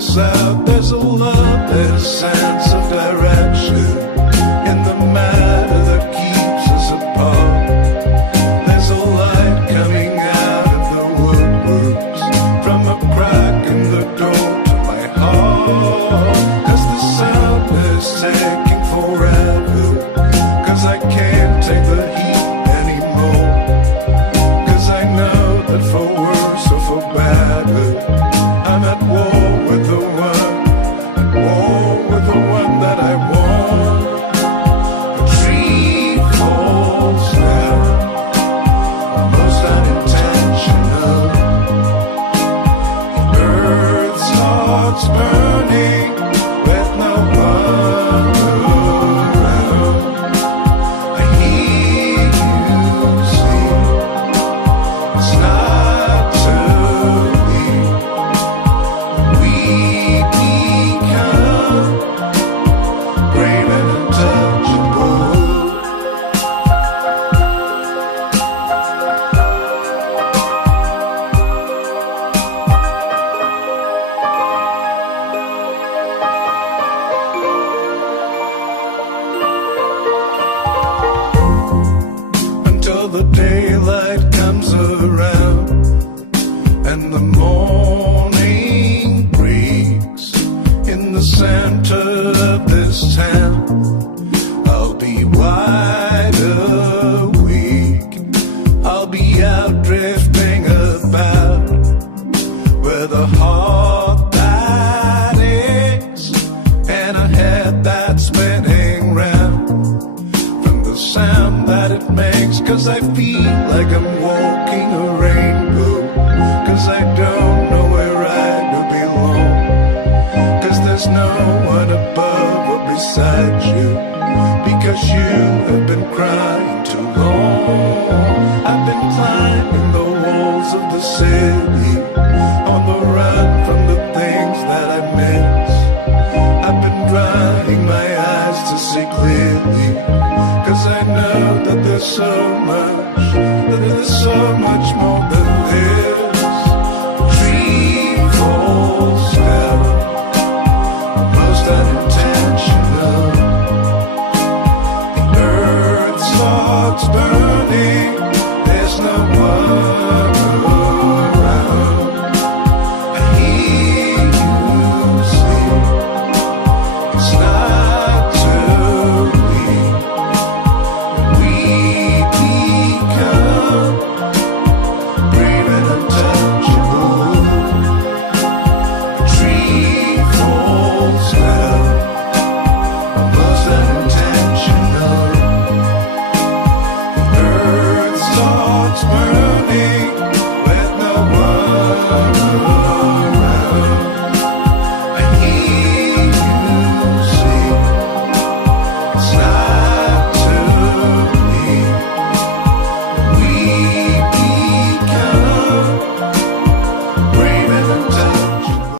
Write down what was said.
this out. There's a love, there's a sense of direction in the matter that keeps us apart. There's a light coming out of the woodworks from a crack in the door to my heart. 'Cause the sound is taking forever, 'cause I can't take the heat anymore. 'Cause I know that for worse or for better, I'm at war with the one, at war with the one that I want. A tree falls down, almost unintentional. The earth's hearts burn.